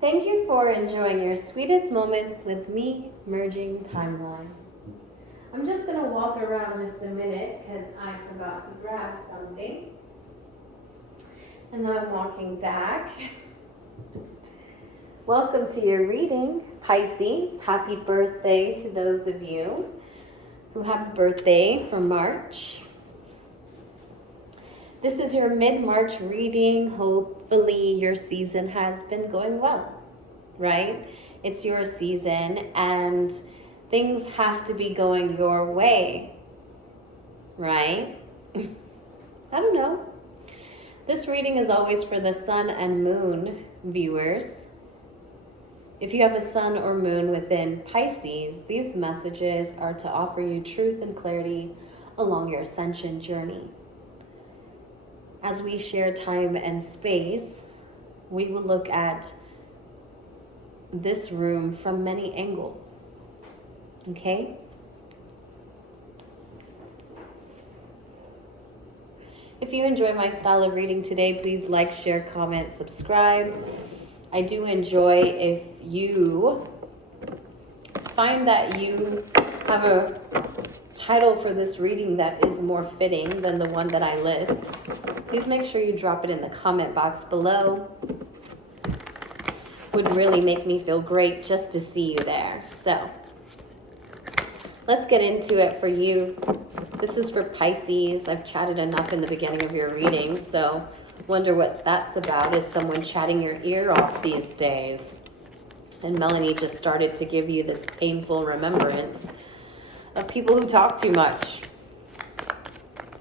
Thank you for enjoying your sweetest moments with me, merging timelines. I'm just going to walk around just a minute because I forgot to grab something. And now I'm walking back. Welcome to your reading, Pisces. Happy birthday to those of you who have a birthday for March. This is your mid-March reading. Hopefully your season has been going well, right? It's your season and things have to be going your way, right? I don't know. This reading is always for the sun and moon viewers. If you have a sun or moon within Pisces, these messages are to offer you truth and clarity along your ascension journey. As we share time and space, we will look at this room from many angles, okay? If you enjoy my style of reading today, please like, share, comment, subscribe. I do enjoy if you find that you have a title for this reading that is more fitting than the one that I list. Please make sure you drop it in the comment box below. Would really make me feel great just to see you there. So let's get into it for you. This is for Pisces. I've chatted enough in the beginning of your reading, so wonder what that's about. Is someone chatting your ear off these days? And Melanie just started to give you this painful remembrance of people who talk too much.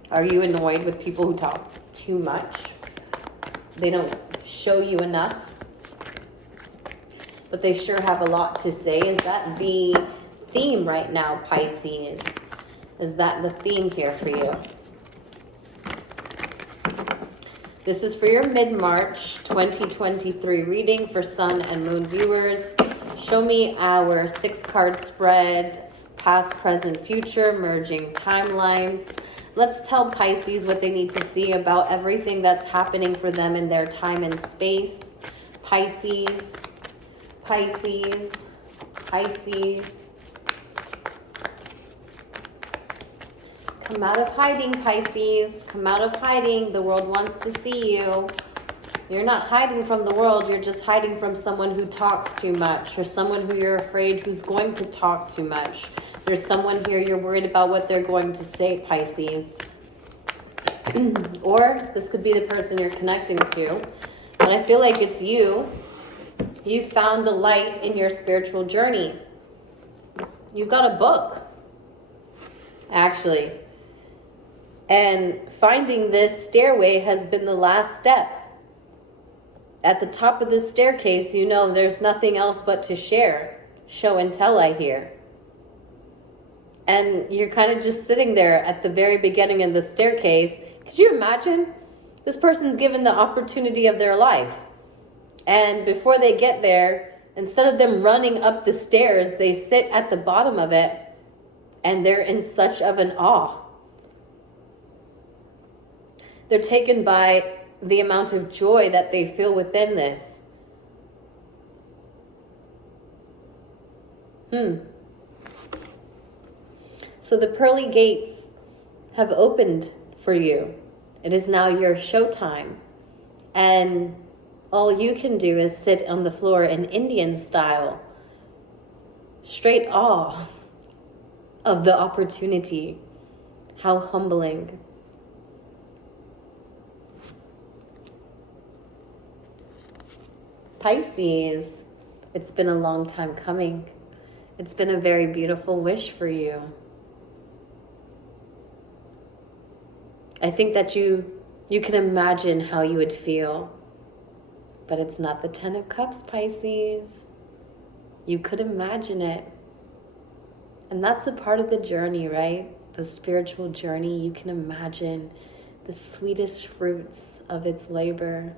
Are you annoyed with people who talk too much? They don't show you enough, but they sure have a lot to say. Is that the theme right now, Pisces? Is that the theme here for you? This is for your mid-March 2023 reading for sun and moon viewers. Show me our 6-card spread, past, present, future, merging timelines. Let's tell Pisces what they need to see about everything that's happening for them in their time and space. Pisces, Pisces, Pisces. Come out of hiding, Pisces. Come out of hiding. The world wants to see you. You're not hiding from the world. You're just hiding from someone who talks too much, or someone who you're afraid who's going to talk too much. There's someone here you're worried about what they're going to say, Pisces. Or this could be the person you're connecting to. But I feel like it's you. You found the light in your spiritual journey. You've got a book, actually. And finding this stairway has been the last step. At the top of this staircase, you know there's nothing else but to share. Show and tell, I hear. And you're kind of just sitting there at the very beginning of the staircase. Could you imagine? This person's given the opportunity of their life. And before they get there, instead of them running up the stairs, they sit at the bottom of it and they're in such of an awe. They're taken by the amount of joy that they feel within this. So the pearly gates have opened for you. It is now your showtime. And all you can do is sit on the floor in Indian style, straight awe of the opportunity. How humbling. Pisces, it's been a long time coming. It's been a very beautiful wish for you. I think that you can imagine how you would feel, but it's not the 10 of Cups, Pisces. You could imagine it. And that's a part of the journey, right? The spiritual journey. You can imagine the sweetest fruits of its labor.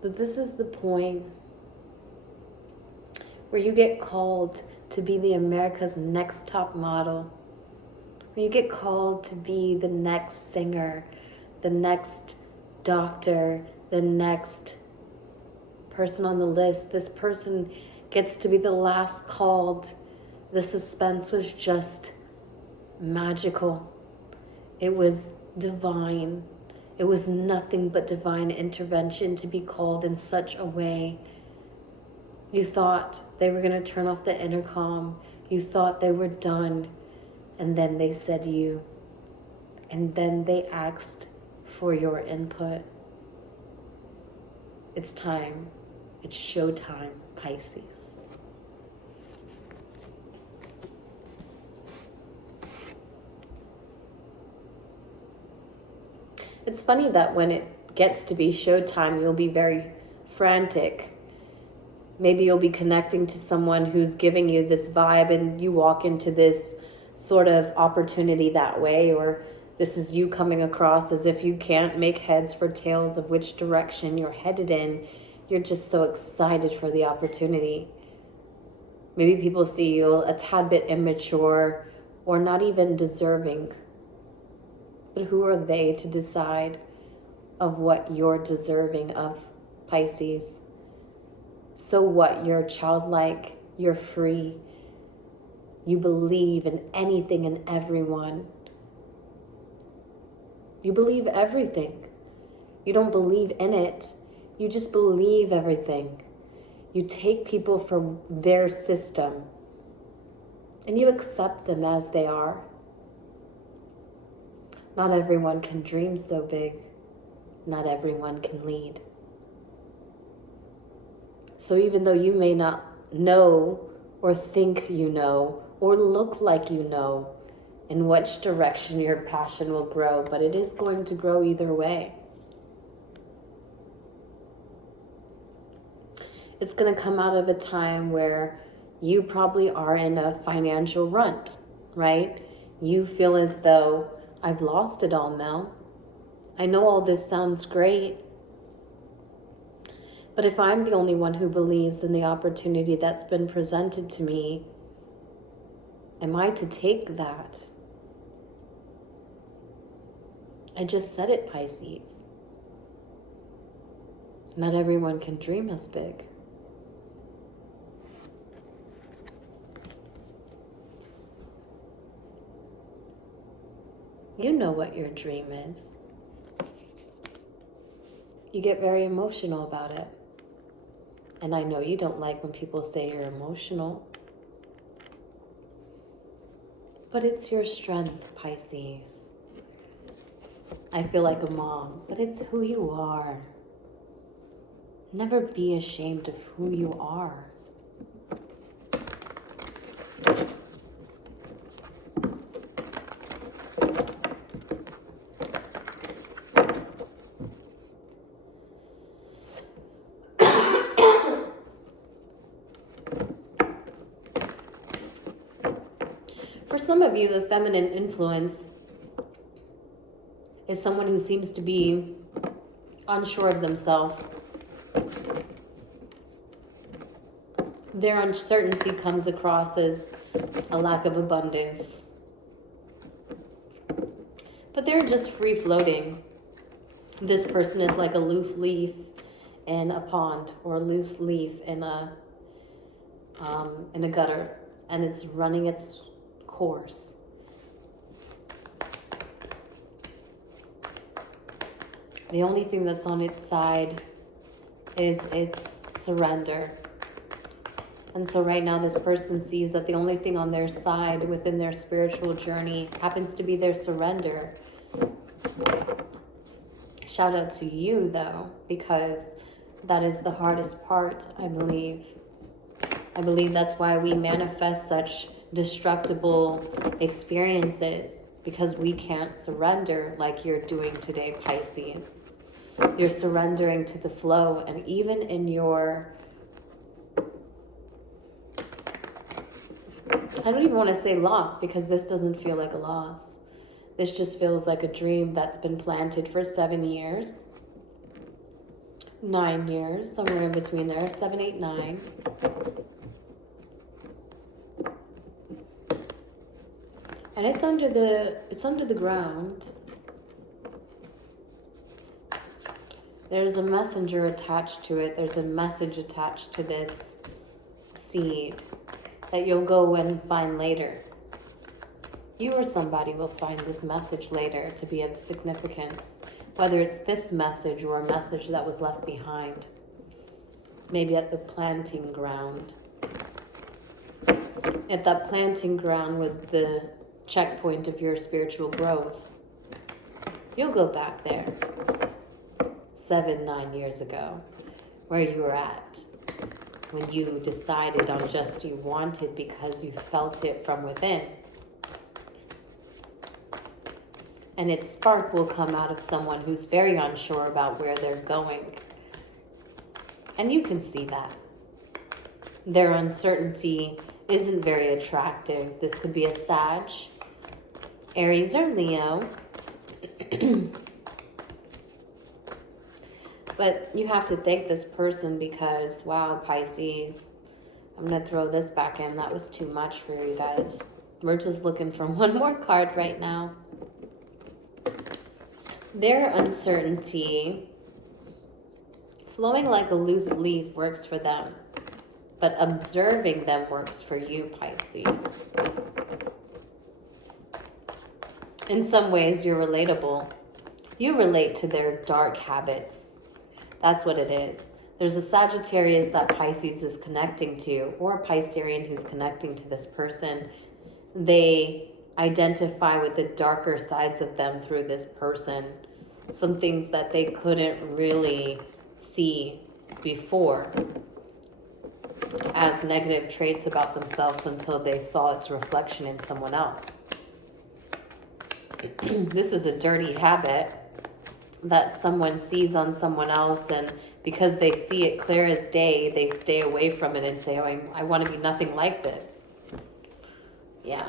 But this is the point where you get called to be the America's Next Top Model, where you get called to be the next singer, the next doctor, the next person on the list. This person gets to be the last called. The suspense was just magical. It was divine. It was nothing but divine intervention to be called in such a way. You thought they were going to turn off the intercom. You thought they were done. And then they said you. And then they asked for your input. It's time. It's showtime, Pisces. It's funny that when it gets to be showtime, you'll be very frantic. Maybe you'll be connecting to someone who's giving you this vibe and you walk into this sort of opportunity that way, or this is you coming across as if you can't make heads for tails of which direction you're headed in. You're just so excited for the opportunity. Maybe people see you a tad bit immature or not even deserving. But who are they to decide of what you're deserving of, Pisces? So what? You're childlike, you're free. You believe in anything and everyone. You believe everything. You don't believe in it. You just believe everything. You take people from their system and you accept them as they are. Not everyone can dream so big. Not everyone can lead. So even though you may not know or think you know or look like you know in which direction your passion will grow, but it is going to grow either way. It's going to come out of a time where you probably are in a financial rut, right? You feel as though, I've lost it all now. I know all this sounds great, but if I'm the only one who believes in the opportunity that's been presented to me, am I to take that? I just said it, Pisces. Not everyone can dream as big. You know what your dream is. You get very emotional about it. And I know you don't like when people say you're emotional. But it's your strength, Pisces. I feel like a mom, but it's who you are. Never be ashamed of who you are. For some of you, the feminine influence is someone who seems to be unsure of themselves. Their uncertainty comes across as a lack of abundance. But they're just free floating. This person is like a loose leaf in a pond, or a loose leaf in a gutter, and it's running its course. The only thing that's on its side is its surrender. And so right now this person sees that the only thing on their side within their spiritual journey happens to be their surrender. Shout out to you though, because that is the hardest part, I believe. I believe that's why we manifest such destructible experiences, because we can't surrender like you're doing today, Pisces. You're surrendering to the flow, and even in your, I don't even want to say loss, because this doesn't feel like a loss. This just feels like a dream that's been planted for 7 years, 9 years, somewhere in between there, 7, 8, 9. And it's under the ground. There's a messenger attached to it. There's a message attached to this seed that you'll go and find later. You or somebody will find this message later to be of significance, whether it's this message or a message that was left behind, maybe at the planting ground. At that planting ground was the checkpoint of your spiritual growth. You'll go back there 7-9 years ago, where you were at when you decided on just you wanted because you felt it from within. And its spark will come out of someone who's very unsure about where they're going. And you can see that. Their uncertainty isn't very attractive. This could be a Sag, Aries, or Leo. But you have to thank this person because, wow, Pisces, I'm going to throw this back in. That was too much for you guys. We're just looking for one more card right now. Their uncertainty, flowing like a loose leaf, works for them. But observing them works for you, Pisces. In some ways, you're relatable. You relate to their dark habits. That's what it is. There's a Sagittarius that Pisces is connecting to, or a Piscean who's connecting to this person. They identify with the darker sides of them through this person. Some things that they couldn't really see before as negative traits about themselves until they saw its reflection in someone else. This is a dirty habit that someone sees on someone else, and because they see it clear as day, they stay away from it and say, oh, I want to be nothing like this. Yeah.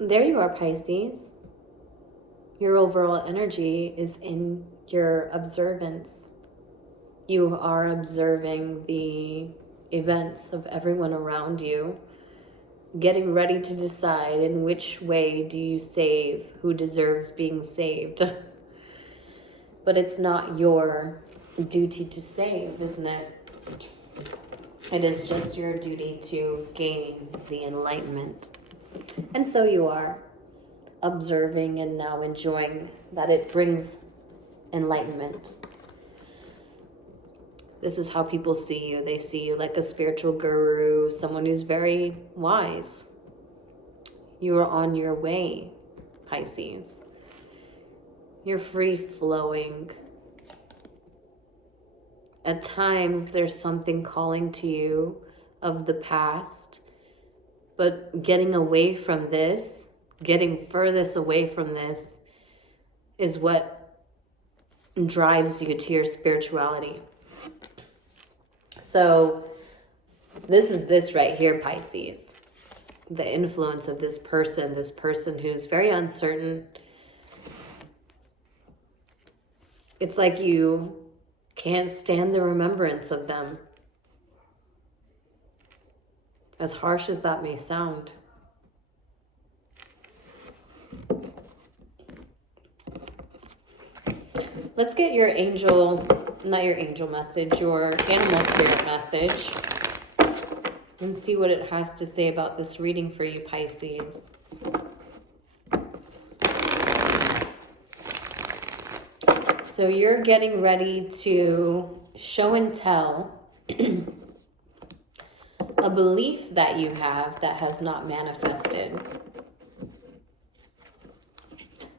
There you are, Pisces. Your overall energy is in your observance. You are observing the events of everyone around you, getting ready to decide in which way do you save who deserves being saved. But it's not your duty to save, isn't it? It is just your duty to gain the enlightenment. And so you are observing and now enjoying that it brings enlightenment. This is how people see you. They see you like a spiritual guru, someone who's very wise. You are on your way, Pisces. You're free-flowing. At times, there's something calling to you of the past, but getting away from this, getting furthest away from this, is what drives you to your spirituality. So this is this right here, Pisces. The influence of this person who's very uncertain. It's like you can't stand the remembrance of them. As harsh as that may sound. Let's get your angel, not your angel message, your animal spirit message, and see what it has to say about this reading for you, Pisces. So you're getting ready to show and tell a belief that you have that has not manifested.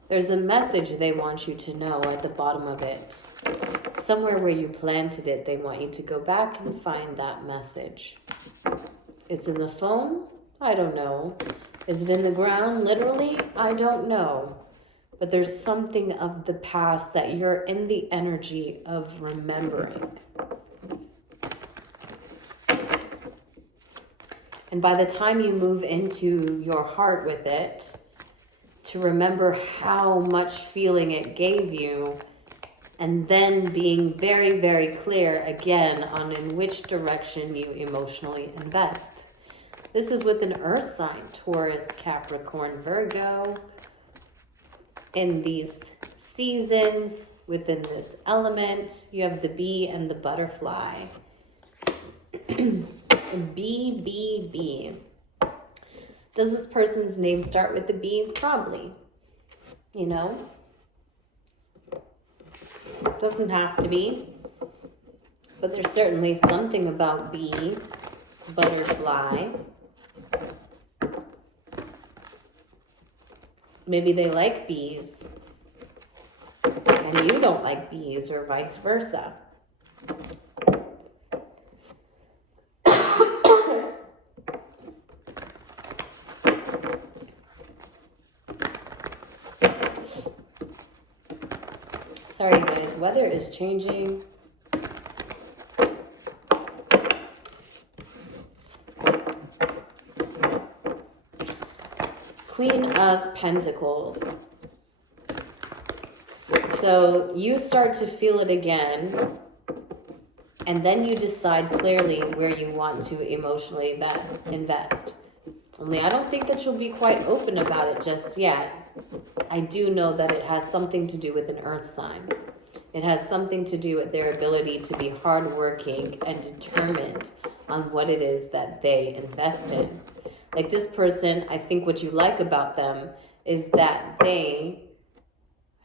There's a message they want you to know at the bottom of it. Somewhere where you planted it, they want you to go back and find that message. It's in the phone? I don't know. Is it in the ground? Literally? I don't know. But there's something of the past that you're in the energy of remembering. And by the time you move into your heart with it, to remember how much feeling it gave you, and then being very, very clear again on in which direction you emotionally invest. This is with an earth sign, Taurus, Capricorn, Virgo. In these seasons, within this element, you have the bee and the butterfly. B. Does this person's name start with the B? Probably. You know? Doesn't have to be. But there's certainly something about bee, butterfly. Maybe they like bees and you don't like bees, or vice versa. Sorry guys, weather is changing. Queen of Pentacles. So you start to feel it again, and then you decide clearly where you want to emotionally invest. Only I don't think that you'll be quite open about it just yet. I do know that it has something to do with an earth sign. It has something to do with their ability to be hardworking and determined on what it is that they invest in. Like this person, I think what you like about them is that they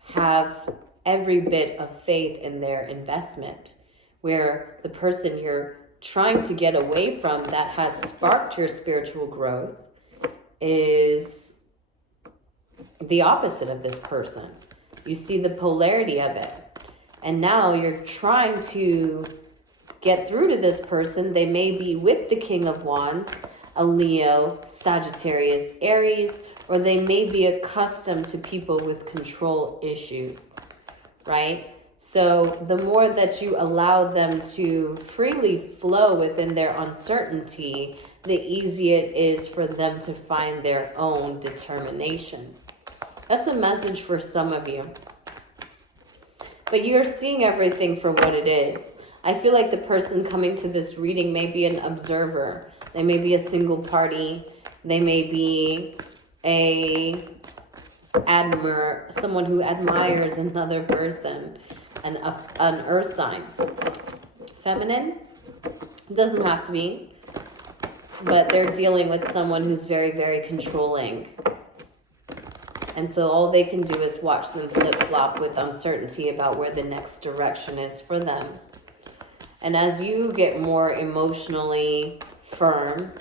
have every bit of faith in their investment, where the person you're trying to get away from that has sparked your spiritual growth is the opposite of this person. You see the polarity of it. And now you're trying to get through to this person. They may be with the King of Wands, a Leo, Sagittarius, Aries, or they may be accustomed to people with control issues, right? So the more that you allow them to freely flow within their uncertainty, the easier it is for them to find their own determination. That's a message for some of you. But you're seeing everything for what it is. I feel like the person coming to this reading may be an observer. They may be a single party. They may be someone who admires another person, an earth sign. Feminine? Doesn't have to be. But they're dealing with someone who's very, very controlling. And so all they can do is watch them flip-flop with uncertainty about where the next direction is for them. And as you get more emotionally firm,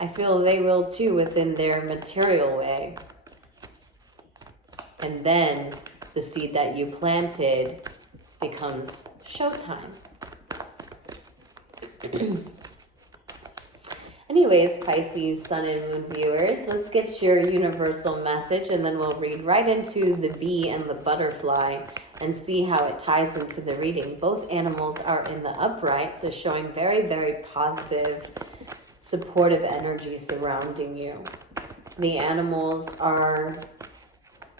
I feel they will too within their material way. And then the seed that you planted becomes showtime. Anyways, Pisces, Sun and Moon viewers, let's get your universal message and then we'll read right into the bee and the butterfly and see how it ties into the reading. Both animals are in the upright, so showing very, very positive, supportive energy surrounding you. The animals are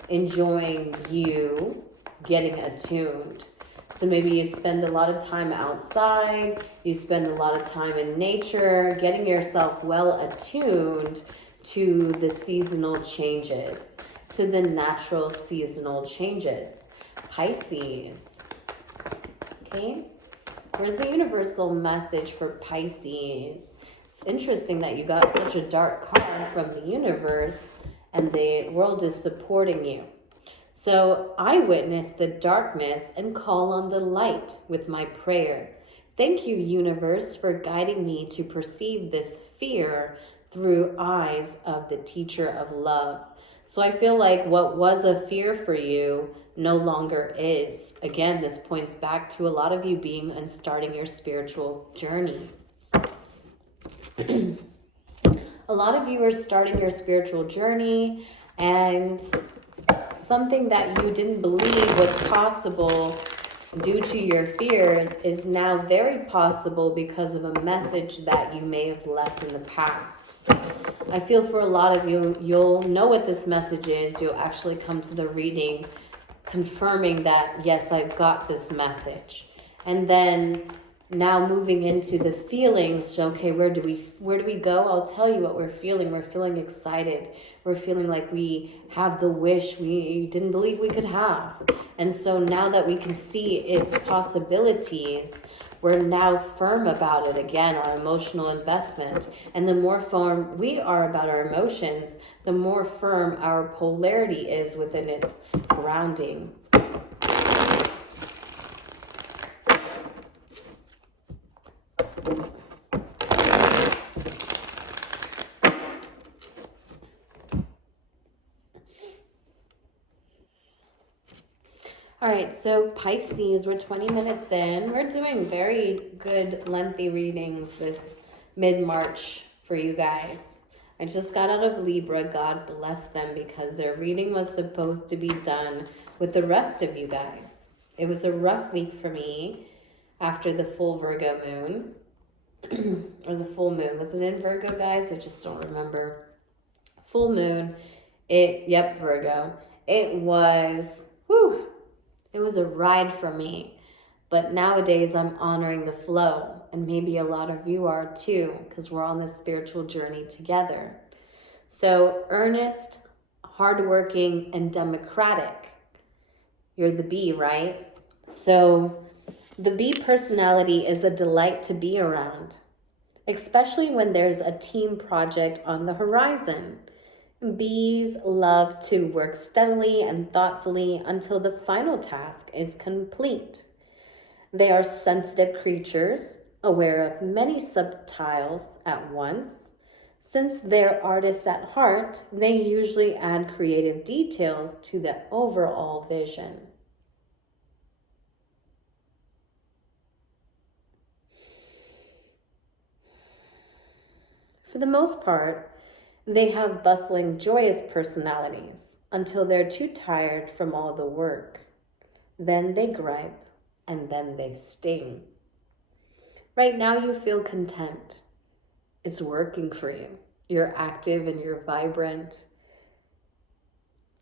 enjoying you getting attuned. So maybe you spend a lot of time outside, you spend a lot of time in nature, getting yourself well attuned to the seasonal changes, to the natural seasonal changes. Pisces. Okay? Where's the universal message for Pisces? It's interesting that you got such a dark card from the universe and the world is supporting you. So I witness the darkness and call on the light with my prayer. Thank you, universe, for guiding me to perceive this fear through eyes of the teacher of love. So I feel like what was a fear for you no longer is. Again, this points back to a lot of you being and starting your spiritual journey. A lot of you are starting your spiritual journey, and something that you didn't believe was possible due to your fears is now very possible because of a message that you may have left in the past. I feel for a lot of you, you'll know what this message is. You'll actually come to the reading confirming that, yes, I've got this message. And then Now moving into the feelings, okay, where do we go? I'll tell you what we're feeling. We're feeling excited. We're feeling like we have the wish we didn't believe we could have. And so now that we can see its possibilities, we're now firm about it again, our emotional investment. And the more firm we are about our emotions, the more firm our polarity is within its grounding. All right, so Pisces, we're 20 minutes in. We're doing very good, lengthy readings this mid-March for you guys. I just got out of Libra. God bless them, because their reading was supposed to be done with the rest of you guys. It was a rough week for me after the full Virgo moon. Or the full moon. Was it in Virgo, guys? I just don't remember. Full moon. Virgo. It was, it was a ride for me. But nowadays I'm honoring the flow, and maybe a lot of you are too, because we're on this spiritual journey together. So earnest, hardworking, and democratic. You're the B, right? So the B personality is a delight to be around, especially when there's a team project on the horizon. Bees love to work steadily and thoughtfully until the final task is complete. They are sensitive creatures, aware of many subtleties at once. Since they're artists at heart, they usually add creative details to the overall vision. For the most part, they have bustling, joyous personalities until they're too tired from all the work. Then they gripe, and then they sting. Right now you feel content. It's working for you. You're active and you're vibrant.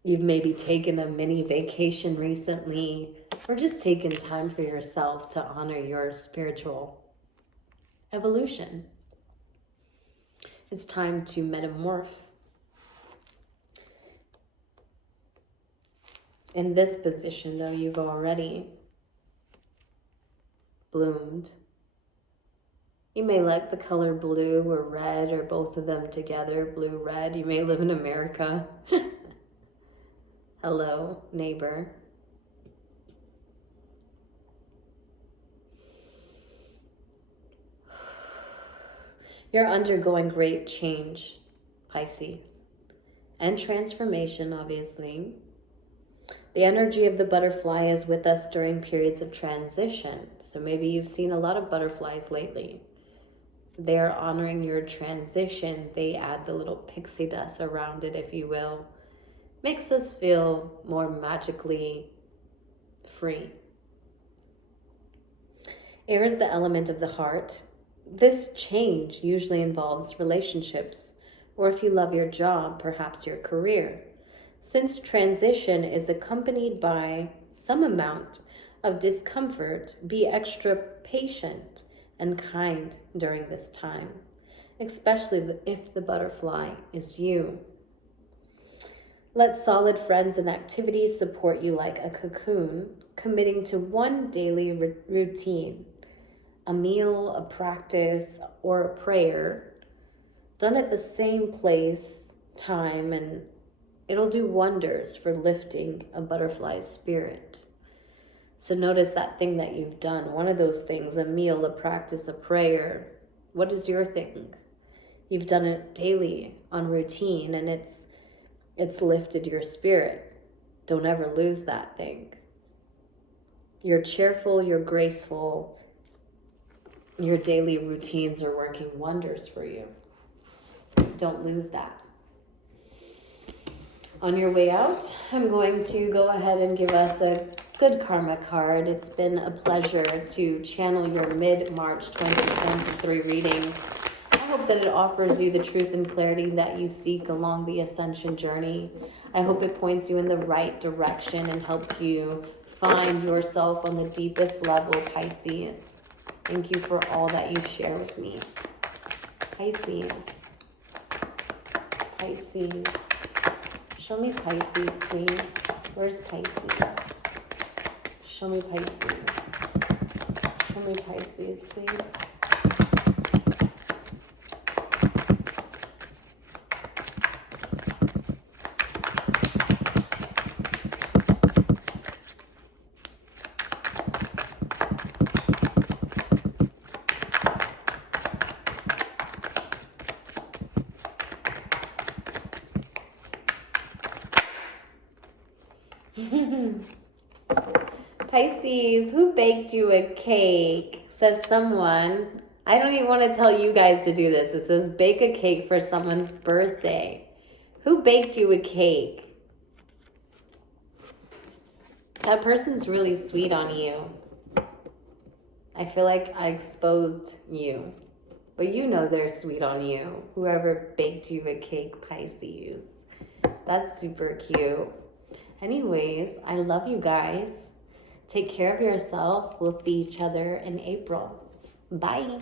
You've maybe taken a mini vacation recently, or just taken time for yourself to honor your spiritual evolution. It's time to metamorph. In this position, though, you've already bloomed. You may like the color blue or red, or both of them together, blue, red. You may live in America. Hello, neighbor. You're undergoing great change, Pisces, and transformation, obviously. The energy of the butterfly is with us during periods of transition. So maybe you've seen a lot of butterflies lately. They're honoring your transition. They add the little pixie dust around it, if you will. Makes us feel more magically free. Air is the element of the heart. This change usually involves relationships, or if you love your job, perhaps your career. Since transition is accompanied by some amount of discomfort, be extra patient and kind during this time, especially if the butterfly is you. Let solid friends and activities support you like a cocoon, committing to one daily routine. A meal, a practice, or a prayer done at the same place, time, and it'll do wonders for lifting a butterfly's spirit. So notice that thing that you've done, one of those things, a meal, a practice, a prayer. What is your thing? You've done it daily on routine, and it's lifted your spirit. Don't ever lose that thing. You're cheerful, you're graceful. Your daily routines are working wonders for you. Don't lose that. On your way out, I'm going to go ahead and give us a good karma card. It's been a pleasure to channel your mid-March 2023 reading. I hope that it offers you the truth and clarity that you seek along the ascension journey. I hope it points you in the right direction and helps you find yourself on the deepest level, Pisces. Thank you for all that you share with me. Pisces. Pisces. Show me Pisces, please. Where's Pisces? Show me Pisces. Show me Pisces, please. Pisces, who baked you a cake? Says someone. I don't even want to tell you guys to do this. It says bake a cake for someone's birthday. Who baked you a cake? That person's really sweet on you. I feel like I exposed you. But you know they're sweet on you. Whoever baked you a cake, Pisces. That's super cute. Anyways, I love you guys. Take care of yourself. We'll see each other in April. Bye.